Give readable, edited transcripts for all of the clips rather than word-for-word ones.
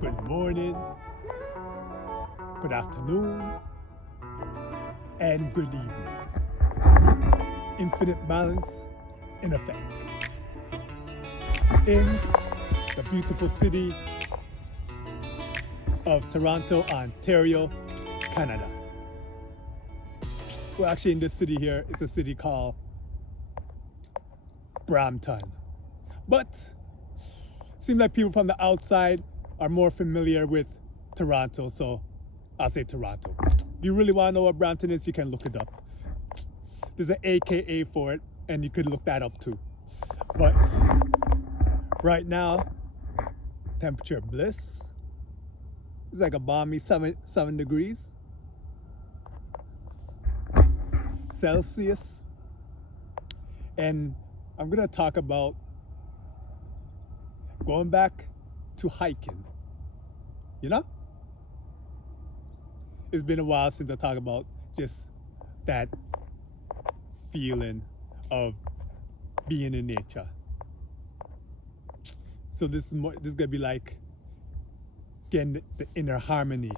Good morning, good afternoon, and good evening. Infinite balance in effect. In the beautiful city of Toronto, Ontario, Canada. We're actually in this city here. It's a city called Brampton. But it seems like people from the outside are more familiar with Toronto, so I'll say Toronto. If you really want to know what Brampton is, you can look it up. There's an AKA for it, and you could look that up too. But right now, temperature bliss. It's like a balmy 7 degrees Celsius. And I'm gonna talk about going back to hiking. You know? It's been a while since I talked about just that feeling of being in nature. So this is gonna be like getting the inner harmony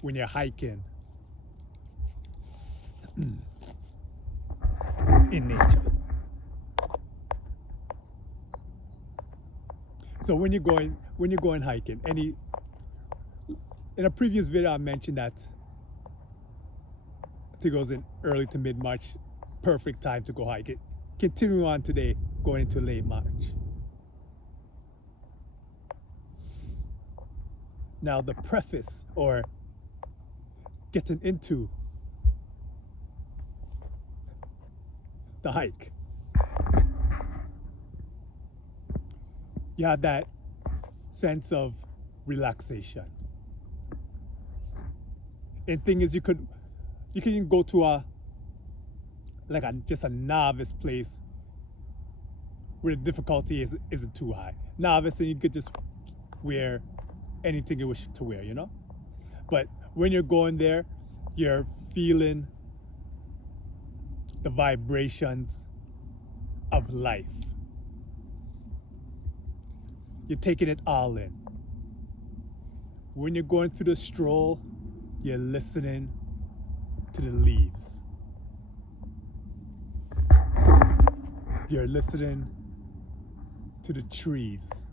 when you're hiking in nature. So when you're going hiking, in a previous video I mentioned that I think it was in early to mid-March, perfect time to go hike it. Continuing on today, going into late March. Now the preface or getting into the hike. You have that sense of relaxation. And thing is, you can go to just a novice place where the difficulty isn't too high. Novice, and you could just wear anything you wish to wear, you know? But when you're going there, you're feeling the vibrations of life. You're taking it all in. When you're going through the stroll, you're listening to the leaves. You're listening to the trees.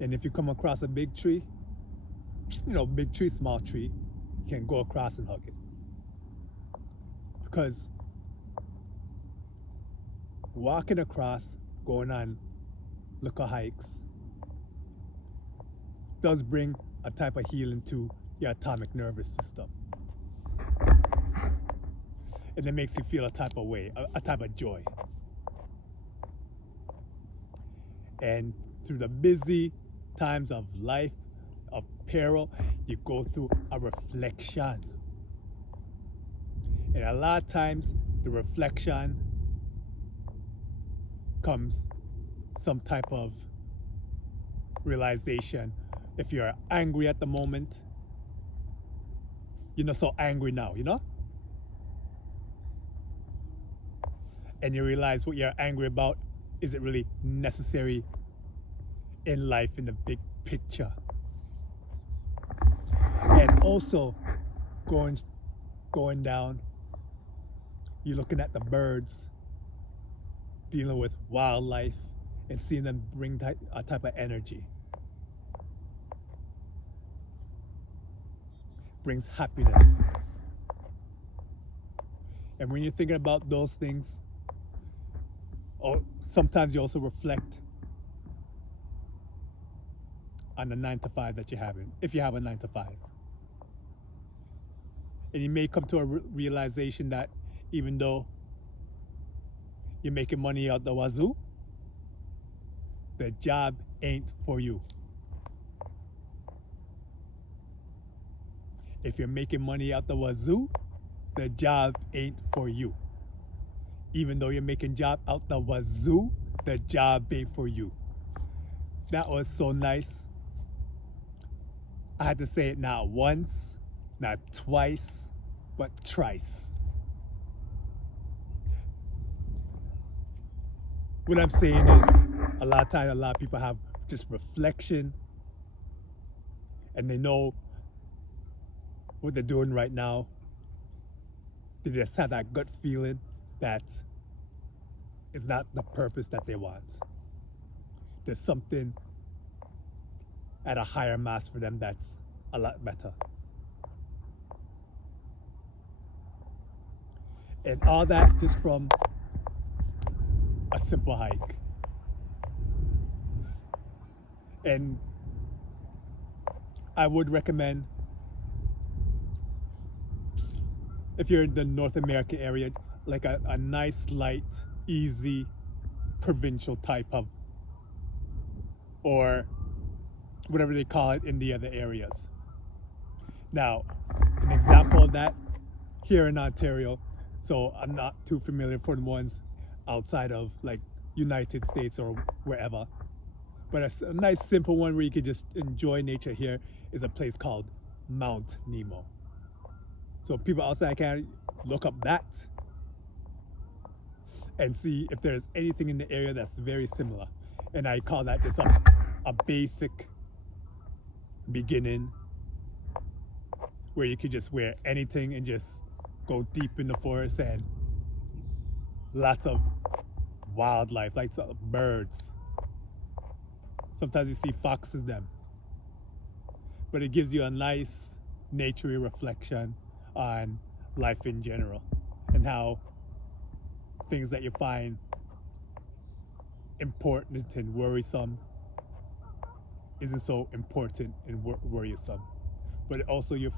And if you come across a big tree, big tree, small tree, you can go across and hug it. Because walking across, going on local hikes, does bring a type of healing to your atomic nervous system. And it makes you feel a type of way, a type of joy. And through the busy times of life, of peril, you go through a reflection. And a lot of times, the reflection comes some type of realization. If you're angry at the moment, you're not so angry now, you know? And you realize what you're angry about isn't really necessary in life in the big picture. And also, going down, you're looking at the birds, dealing with wildlife, and seeing them bring a type of energy. Brings happiness. And when you're thinking about those things, sometimes you also reflect on the 9 to 5 that you're having, if you have a 9 to 5. And you may come to a realization that even though you're making money out the wazoo, the job ain't for you. If you're making money out the wazoo, the job ain't for you. Even though you're making job out the wazoo, the job ain't for you. That was so nice. I had to say it not once, not twice, but thrice. What I'm saying is, A lot of times, a lot of people have just reflection, and they know what they're doing right now. They just have that gut feeling that it's not the purpose that they want. There's something at a higher mass for them that's a lot better. And all that just from a simple hike. And I would recommend, if you're in the North America area, like a nice, light, easy, provincial type of, or whatever they call it in the other areas. Now, an example of that here in Ontario, so I'm not too familiar for the ones outside of like United States or wherever, but a nice simple one where you can just enjoy nature here is a place called Mount Nemo. So people outside can look up that and see if there's anything in the area that's very similar. And I call that just a basic beginning where you could just wear anything and just go deep in the forest, and lots of wildlife, like birds. Sometimes you see foxes them. But it gives you a nice naturey reflection on life in general, and how things that you find important and worrisome isn't so important and worrisome. But also you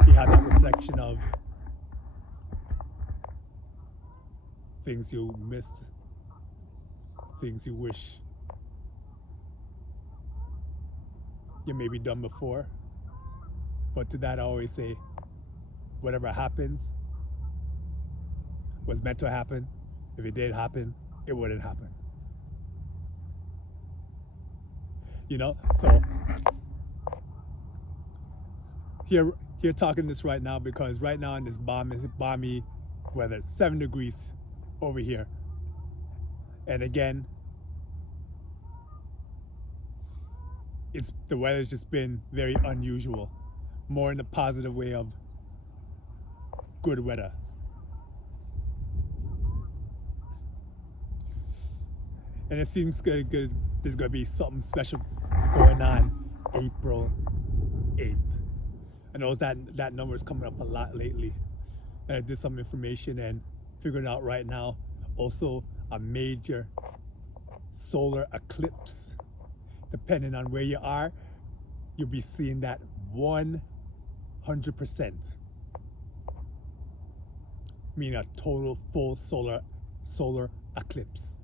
have that reflection of things you miss, things you wish you maybe done before. But to that I always say, whatever happens was meant to happen. If it did happen, it wouldn't happen. You know, so here talking this right now, because right now in this balmy weather, 7 degrees over here. And again, the weather's just been very unusual, more in the positive way of good weather. And it seems good. There's gonna be something special going on April 8th. I know that number is coming up a lot lately. And I did some information and figured out right now also a major solar eclipse. Depending on where you are, you'll be seeing that 100%. Meaning a total full solar eclipse.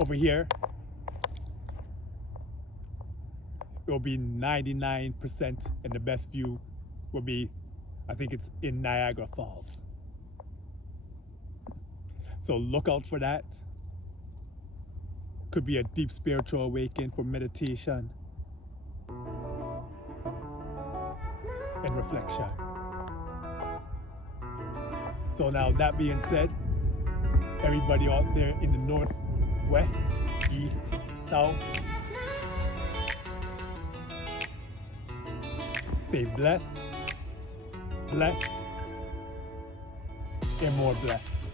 Over here, it will be 99%, and the best view will be, I think it's in Niagara Falls. So look out for that. Could be a deep spiritual awakening for meditation and reflection. So now that being said, everybody out there in the north, west, east, south, stay blessed, and more blessed.